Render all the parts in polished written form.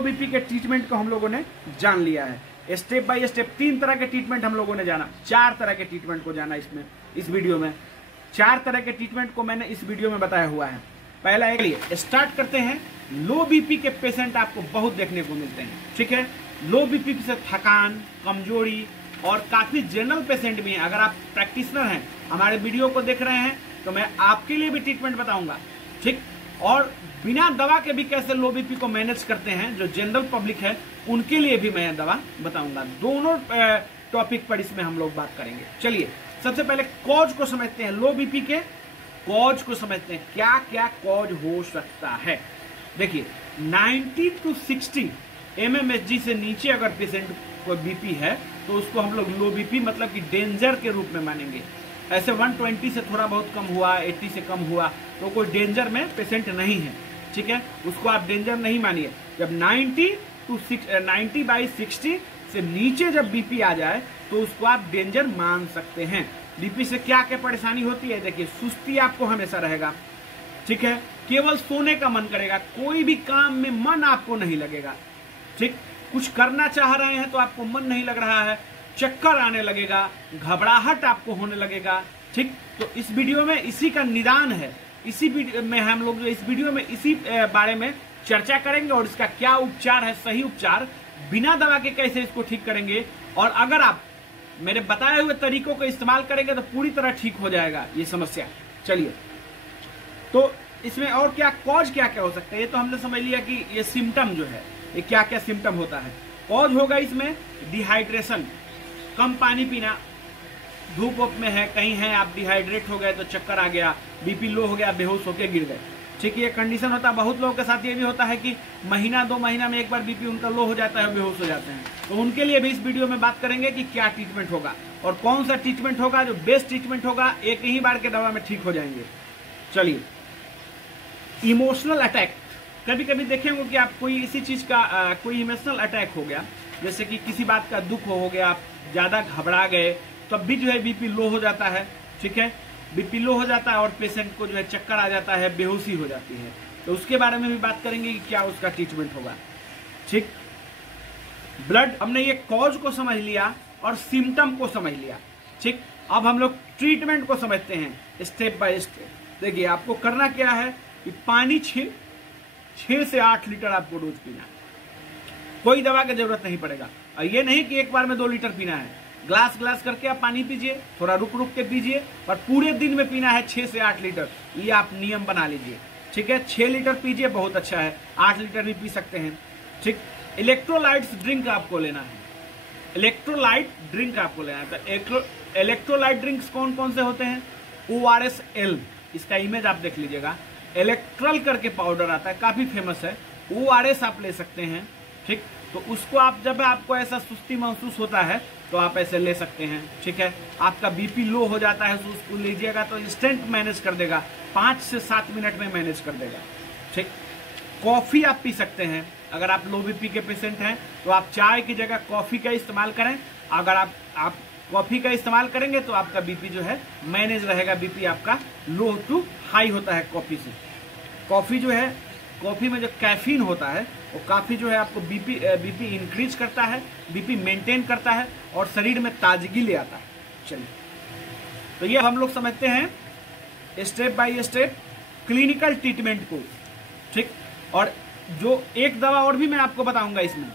लो BP के treatment को हम लोगों ने जान लिया है। स्टेप बाय स्टेप 3 तरह के ट्रीटमेंट हम लोगों ने जाना, 4 तरह के ट्रीटमेंट को जाना इसमें, इस वीडियो में 4 तरह के ट्रीटमेंट को मैंने इस वीडियो में बताया हुआ है। पहला एक लिए स्टार्ट करते हैं। लो बीपी के पेशेंट आपको बहुत देखने को मिलते हैं, ठीक है। लो बीपी से थकान, कमजोरी और काफी जनरल पेशेंट भी हैं। अगर आप प्रैक्टिशनर हैं, हमारे वीडियो को देख रहे हैं, तो मैं आपके लिए भी ट्रीटमेंट बताऊंगा, ठीक। और बिना दवा के भी कैसे लो बीपी को मैनेज करते हैं, जो जनरल पब्लिक है उनके लिए भी मैं दवा बताऊंगा। दोनों टॉपिक पर इसमें हम लोग बात करेंगे। चलिए सबसे पहले कॉज को समझते हैं। लो बीपी के कॉज को समझते हैं, क्या क्या कॉज हो सकता है। देखिए 90 to 60 mmHg से नीचे अगर पेशेंट को बीपी है तो उसको हम लोग लो बीपी मतलब कि डेंजर के रूप में मानेंगे। ऐसे 120 से थोड़ा बहुत कम हुआ, 80 से कम हुआ तो कोई डेंजर में पेशेंट नहीं है, ठीक है, उसको आप डेंजर नहीं मानिए। जब 90/60 से नीचे जब बीपी आ जाए तो उसको आप डेंजर मान सकते हैं। बीपी से क्या क्या परेशानी होती है, देखिए सुस्ती आपको हमेशा रहेगा, ठीक है, केवल सोने का मन करेगा, कोई भी काम में मन आपको नहीं लगेगा, ठीक, कुछ करना चाह रहे हैं तो आपको मन नहीं लग रहा है, चक्कर आने लगेगा, घबराहट आपको होने लगेगा, ठीक। तो इस वीडियो में इसी का निदान है, इसी में हम लोग इस वीडियो में इसी बारे में चर्चा करेंगे और इसका क्या उपचार है, सही उपचार, बिना दवा के कैसे इसको ठीक करेंगे। और अगर आप मेरे बताए हुए तरीकों को इस्तेमाल करेंगे तो पूरी तरह ठीक हो जाएगा ये समस्या। चलिए तो इसमें और क्या कॉज क्या क्या हो सकता है, ये तो हमने समझ लिया कि ये सिम्टम जो है ये क्या क्या सिम्टम होता है। कॉज होगा इसमें डिहाइड्रेशन, कम पानी पीना, धूप वूप में है, कहीं है आप डिहाइड्रेट हो गए तो चक्कर आ गया, बीपी लो हो गया, बेहोश होकर गिर गए, ठीक है, ये कंडीशन होता है। बहुत लोगों के साथ ये भी होता है कि महीना 2 महीना में एक बार बीपी उनका लो हो जाता है, बेहोश हो जाते हैं। तो उनके लिए भी इस वीडियो में बात करेंगे कि क्या ट्रीटमेंट होगा और कौन सा ट्रीटमेंट होगा जो बेस्ट ट्रीटमेंट होगा, एक ही बार के दवा में ठीक हो जाएंगे। चलिए इमोशनल अटैक, कभी कभी देखेंगे कि आप कोई इसी चीज का कोई इमोशनल अटैक हो गया, जैसे कि किसी बात का दुख हो गया, आप ज्यादा घबरा गए, तब भी जो है बीपी लो हो जाता है, ठीक है, बीपी लो हो जाता है और पेशेंट को जो है चक्कर आ जाता है, बेहोशी हो जाती है। तो उसके बारे में भी बात करेंगे कि क्या उसका ट्रीटमेंट होगा, ठीक। ब्लड, हमने ये कॉज को समझ लिया और सिम्टम को समझ लिया, ठीक। अब हम लोग ट्रीटमेंट को समझते हैं स्टेप बाय स्टेप। देखिए आपको करना क्या है कि पानी 6 से 8 लीटर आपको रोज पीना है, कोई दवा की जरूरत नहीं पड़ेगा। और ये नहीं कि एक बार में 2 लीटर पीना है, ग्लास ग्लास करके आप पानी पीजिए, थोड़ा रुक रुक के पीजिए, और पूरे दिन में पीना है 6 से 8 लीटर, ये आप नियम बना लीजिए, ठीक है। 6 लीटर पीजिए बहुत अच्छा है, 8 लीटर भी पी सकते हैं, ठीक। इलेक्ट्रोलाइट्स ड्रिंक आपको लेना है, इलेक्ट्रोलाइट ड्रिंक आपको लेना है। तो इलेक्ट्रोलाइट ड्रिंक्स कौन कौन से होते हैं, ORSL, इसका इमेज आप देख लीजिएगा, इलेक्ट्रल करके पाउडर आता है, काफी फेमस है, ORS आप ले सकते हैं, ठीक। तो उसको आप जब आपको ऐसा सुस्ती महसूस होता है तो आप ऐसे ले सकते हैं, ठीक है। आपका बीपी लो हो जाता है तो उसको लीजिएगा तो इंस्टेंट मैनेज कर देगा, 5 से 7 मिनट में मैनेज कर देगा, ठीक। कॉफी आप पी सकते हैं, अगर आप लो बीपी के पेशेंट हैं तो आप चाय की जगह कॉफी का इस्तेमाल करें। अगर आप कॉफी का इस्तेमाल करेंगे तो आपका बीपी जो है मैनेज रहेगा, बीपी आपका लो टू हाई होता है कॉफी से। कॉफी जो है, कॉफी में जो कैफीन होता है वो काफी जो है आपको बीपी इंक्रीज करता है, बीपी मेंटेन करता है और शरीर में ताजगी ले आता है। चलिए तो ये हम लोग समझते हैं step by step clinical treatment को, ठीक। और जो एक दवा और भी मैं आपको बताऊंगा इसमें,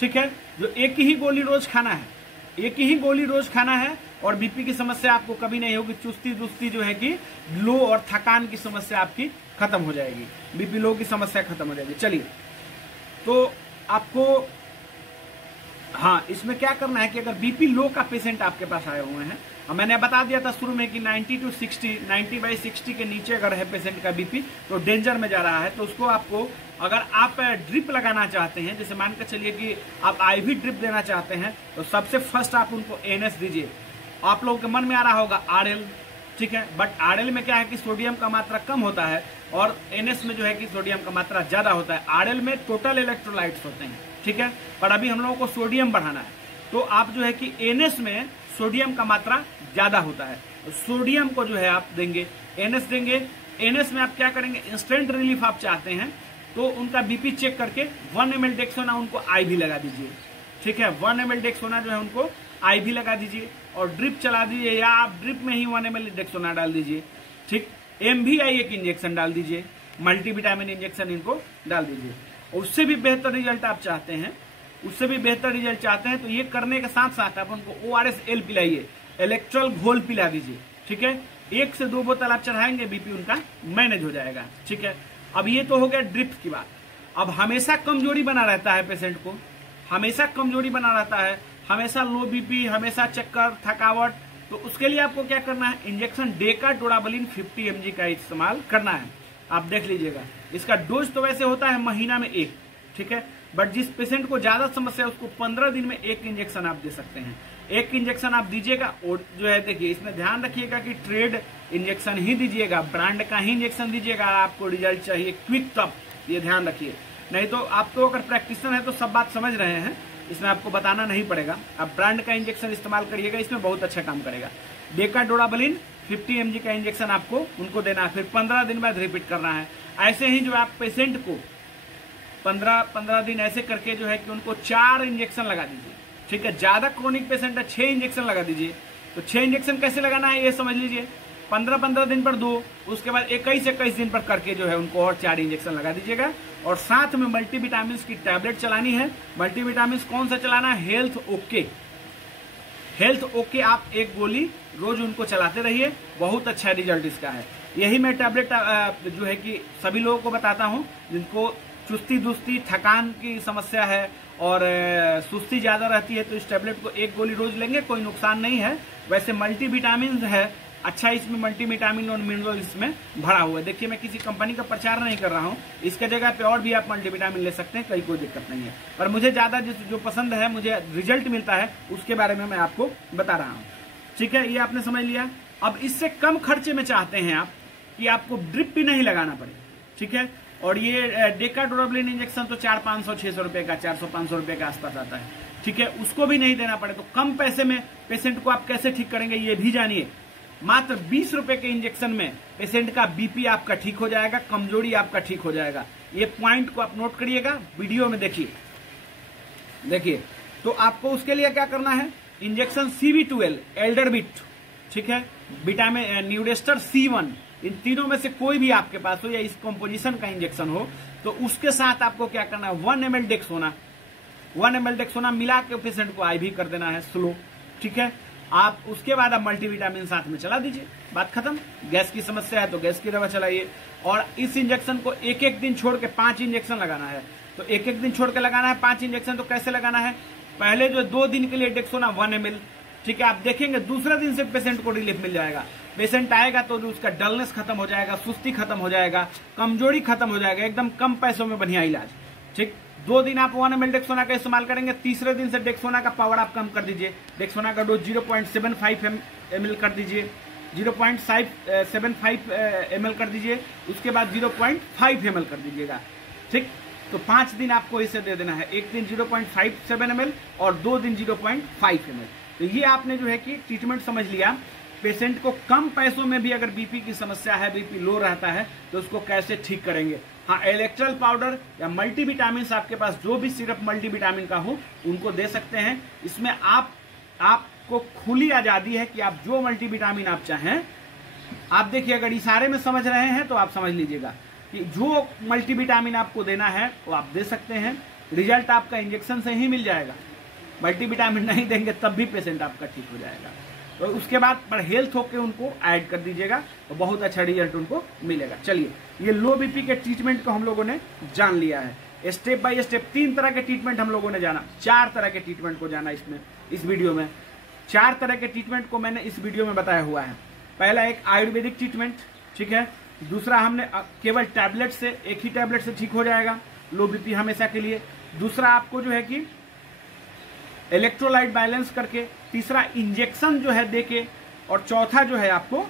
ठीक है, जो एक ही गोली रोज खाना है, एक ही गोली रोज खाना है और बीपी की समस्या आपको कभी नहीं होगी, चुस्ती दुस्ती जो है कि लो और थकान की समस्या आपकी खत्म हो जाएगी, बीपी लो की समस्या खत्म हो जाएगी। चलिए तो आपको हाँ इसमें क्या करना है कि अगर बीपी लो का पेशेंट आपके पास आए हुए हैं, मैंने बता दिया था शुरू में कि 90/60 के नीचे अगर है पेशेंट का बीपी तो डेंजर में जा रहा है, तो उसको आपको, अगर आप ड्रिप लगाना चाहते हैं, जैसे मान कर चलिए कि आप IV ड्रिप देना चाहते हैं, तो सबसे फर्स्ट आप उनको NS दीजिए। आप लोगों के मन में आ रहा होगा RL, ठीक है, बट RL में क्या है कि सोडियम का मात्रा कम होता है और NS में जो है कि सोडियम का मात्रा ज्यादा होता है। RL में टोटल इलेक्ट्रोलाइट्स होते हैं, ठीक है, पर अभी हम लोगों को सोडियम बढ़ाना है, तो आप जो है कि NS में सोडियम का मात्रा ज्यादा होता है, सोडियम को जो है आप देंगे, NS देंगे। NS में आप क्या करेंगे, इंस्टेंट रिलीफ आप चाहते हैं तो उनका बीपी चेक करके 1 ml डेक्सोना उनको IV लगा दीजिए। ठीक है, 1 ml डेक्सोना जो है उनको IV लगा दीजिए और ड्रिप चला दीजिए, या आप ड्रिप में ही 1 ml डेक्सोना डाल दीजिए। ठीक, MVI एक इंजेक्शन डाल दीजिए, मल्टीविटामिन इंजेक्शन इनको डाल दीजिए। उससे भी बेहतर रिजल्ट आप चाहते हैं, उससे भी बेहतर रिजल्ट चाहते हैं तो ये करने के साथ साथ आप उनको ORS-L पिलाइए, इलेक्ट्रॉल घोल पिला दीजिए। ठीक है, 1 से 2 बोतल आप चढ़ाएंगे, बीपी उनका मैनेज हो जाएगा। ठीक है, अब ये तो हो गया ड्रिप की बात। अब हमेशा कमजोरी बना रहता है पेशेंट को, हमेशा कमजोरी बना रहता है, हमेशा लो बीपी, हमेशा चक्कर, थकावट, तो उसके लिए आपको क्या करना है, इंजेक्शन डेकाडोराबलिन 50 mg का इस्तेमाल करना है। आप देख लीजिएगा, इसका डोज तो वैसे होता है महीना में 1, ठीक है, बट जिस पेशेंट को ज्यादा समस्या है उसको 15 दिन में 1 इंजेक्शन आप दे सकते हैं। 1 इंजेक्शन आप दीजिएगा और जो है देखिए इसमें ध्यान रखिएगा कि ट्रेड इंजेक्शन ही दीजिएगा, ब्रांड का ही इंजेक्शन दीजिएगा। आपको रिजल्ट चाहिए क्विक तब, ये ध्यान रखिए, नहीं तो आप तो अगर प्रैक्टिशनर है तो सब बात समझ रहे हैं, इसमें आपको बताना नहीं पड़ेगा। आप ब्रांड का इंजेक्शन इस्तेमाल करिएगा, इसमें बहुत अच्छा काम करेगा। डेकाडोराबलिन 50 mg का इंजेक्शन आपको उनको देना है, फिर 15 दिन बाद रिपीट करना है। ऐसे ही जो आप पेशेंट को 15 दिन ऐसे करके जो है कि उनको 4 इंजेक्शन लगा दीजिए। ठीक है, ज्यादा क्रोनिक पेशेंट है 6 इंजेक्शन लगा दीजिए। तो 6 इंजेक्शन कैसे लगाना है ये समझ लीजिए, 15 दिन पर 2, उसके बाद 21 दिन पर करके जो है उनको और 4 इंजेक्शन लगा दीजिएगा। और साथ में मल्टीविटामिन की टैबलेट चलानी है। मल्टीविटामिन कौन सा चलाना है, हेल्थ ओके, हेल्थ ओके आप 1 गोली रोज उनको चलाते रहिए, बहुत अच्छा रिजल्ट इसका है। यही मैं टैबलेट जो है कि सभी लोगों को बताता हूं जिनको चुस्ती दुस्ती थकान की समस्या है और सुस्ती ज्यादा रहती है, तो इस टैबलेट को 1 गोली रोज लेंगे, कोई नुकसान नहीं है। वैसे मल्टीविटामिन है, अच्छा इसमें मल्टीविटामिन और मिनरल इसमें भरा हुआ है। देखिए मैं किसी कंपनी का प्रचार नहीं कर रहा हूँ, इसके जगह पे और भी आप मल्टीविटामिन ले सकते हैं, कोई दिक्कत नहीं है। पर मुझे ज्यादा जो पसंद है, मुझे रिजल्ट मिलता है, उसके बारे में मैं आपको बता रहा हूँ। ठीक है, ये आपने समझ लिया। अब इससे कम खर्चे में चाहते हैं आप कि आपको ड्रिप भी नहीं लगाना पड़े। ठीक है, और ये डेकाडोराबलिन इंजेक्शन तो 400-500-600 रुपए का, 400-500 रुपए के आसपास आता है। ठीक है, उसको भी नहीं देना पड़े, तो कम पैसे में पेशेंट को आप कैसे ठीक करेंगे ये भी जानिए। मात्र 20 रुपए के इंजेक्शन में पेशेंट का बीपी आपका ठीक हो जाएगा, कमजोरी आपका ठीक हो जाएगा। ये पॉइंट को आप नोट करिएगा, वीडियो में देखिए। तो आपको उसके लिए क्या करना है, इंजेक्शन CB12, एल्डरबिट, ठीक है, विटामिन न्यूरेस्टर C1, इन तीनों में से कोई भी आपके पास हो या इस कॉम्पोजिशन का इंजेक्शन हो, तो उसके साथ आपको क्या करना है, 1 ml डेक्सोना, 1 ml डेक्सोना मिला के पेशेंट को IV कर देना है स्लो। ठीक है, आप उसके बाद आप मल्टीविटामिन साथ में चला दीजिए, बात खत्म। गैस की समस्या है तो गैस की दवा चलाइए। और इस इंजेक्शन को 1 दिन छोड़ के 5 इंजेक्शन लगाना है, तो 1 दिन छोड़ के लगाना है 5 इंजेक्शन। तो कैसे लगाना है, पहले जो 2 दिन के लिए डेक्सोना 1 ml, ठीक है, आप देखेंगे दूसरे दिन से पेशेंट को रिलीफ मिल जाएगा। पेशेंट आएगा तो उसका डलनेस खत्म हो जाएगा, सुस्ती खत्म हो जाएगा, कमजोरी खत्म हो जाएगा, एकदम कम पैसों में बढ़िया इलाज। ठीक, 2 दिन आप 1 ml डेक्सोना का इस्तेमाल करेंगे, तीसरे दिन से डेक्सोना का पावर आप कम कर दीजिए। डेक्सोना का डोज 0.75 ml कर दीजिए, 0.75 ml कर दीजिए, उसके बाद 0.5 ml कर दीजिएगा। ठीक, तो 5 दिन आपको इसे दे देना है, 1 दिन 0.57 ml और 2 दिन 0.5 ml। तो ये आपने जो है कि ट्रीटमेंट समझ लिया। पेशेंट को कम पैसों में भी अगर बीपी की समस्या है, बीपी लो रहता है, तो उसको कैसे ठीक करेंगे। हाँ, इलेक्ट्रल पाउडर या मल्टीविटामिन आपके पास जो भी सिरप मल्टीविटामिन का हो उनको दे सकते हैं। इसमें आपको खुली आजादी है कि आप जो मल्टीविटामिन आप चाहें। आप देखिए, अगर इशारे में समझ रहे हैं तो आप समझ लीजिएगा कि जो मल्टीविटामिन आपको देना है वो आप दे सकते हैं। रिजल्ट आपका इंजेक्शन से ही मिल जाएगा, मल्टीविटामिन नहीं देंगे तब भी पेशेंट आपका ठीक हो जाएगा। तो उसके बाद पर हेल्थ होके उनको ऐड कर दीजिएगा तो बहुत अच्छा रिजल्ट उनको मिलेगा। चलिए, ये लो बीपी के ट्रीटमेंट को हम लोगों ने जान लिया है, स्टेप बाय स्टेप 3 तरह के ट्रीटमेंट हम लोगों ने जाना, 4 तरह के ट्रीटमेंट को जाना इसमें, इस वीडियो में 4 तरह के ट्रीटमेंट को मैंने इस वीडियो में बताया हुआ है। पहला एक आयुर्वेदिक ट्रीटमेंट, ठीक है। दूसरा हमने केवल टैबलेट से, एक ही टैबलेट से ठीक हो जाएगा लो बीपी हमेशा के लिए। दूसरा आपको जो है कि इलेक्ट्रोलाइट बैलेंस करके, तीसरा इंजेक्शन जो है देके, और चौथा जो है आपको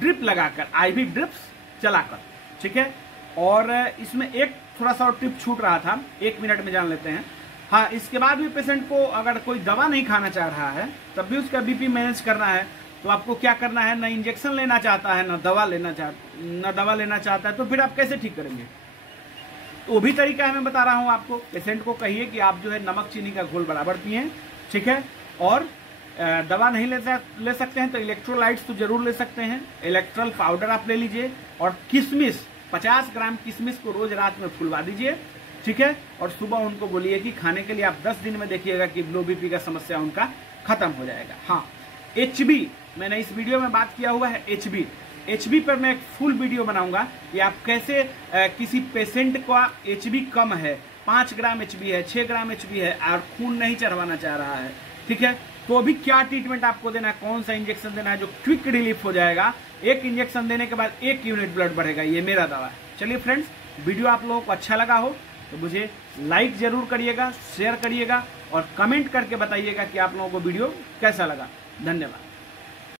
ड्रिप लगाकर, IV ड्रिप्स चलाकर, ठीक है। और इसमें एक थोड़ा सा और टिप छूट रहा था, 1 मिनट में जान लेते हैं। हाँ, इसके बाद भी पेशेंट को अगर कोई दवा नहीं खाना चाह रहा है, तब भी उसका बीपी मैनेज करना है, तो आपको क्या करना है, ना इंजेक्शन लेना चाहता है, ना दवा लेना चाहता है, तो फिर आप कैसे ठीक करेंगे। तो वो भी तरीका है मैं बता रहा हूं आपको। पेशेंट को कहिए कि आप जो है नमक चीनी का घोल बराबर पिए, ठीक है, और दवा नहीं ले सकते हैं तो इलेक्ट्रोलाइट्स तो जरूर ले सकते हैं। इलेक्ट्रल पाउडर आप ले लीजिए, और किशमिश 50 ग्राम किशमिश को रोज रात में फुलवा दीजिए, ठीक है, और सुबह उनको बोलिए कि खाने के लिए आप 10 दिन में देखिएगा कि लो बीपी का समस्या उनका खत्म हो जाएगा। हाँ, HB मैंने इस वीडियो में बात किया हुआ है। HB पर मैं एक फुल वीडियो बनाऊंगा कि आप कैसे किसी पेशेंट का HB कम है, 5 ग्राम HB है, 6 ग्राम HB है और खून नहीं चढ़वाना चाह रहा है, ठीक है, तो अभी क्या ट्रीटमेंट आपको देना है, कौन सा इंजेक्शन देना है जो क्विक रिलीफ हो जाएगा। एक इंजेक्शन देने के बाद 1 यूनिट ब्लड बढ़ेगा, ये मेरा दावा है। चलिए फ्रेंड्स, वीडियो आप लोगों को अच्छा लगा हो तो मुझे लाइक जरूर करिएगा, शेयर करिएगा और कमेंट करके बताइएगा कि आप लोगों को वीडियो कैसा लगा। धन्यवाद।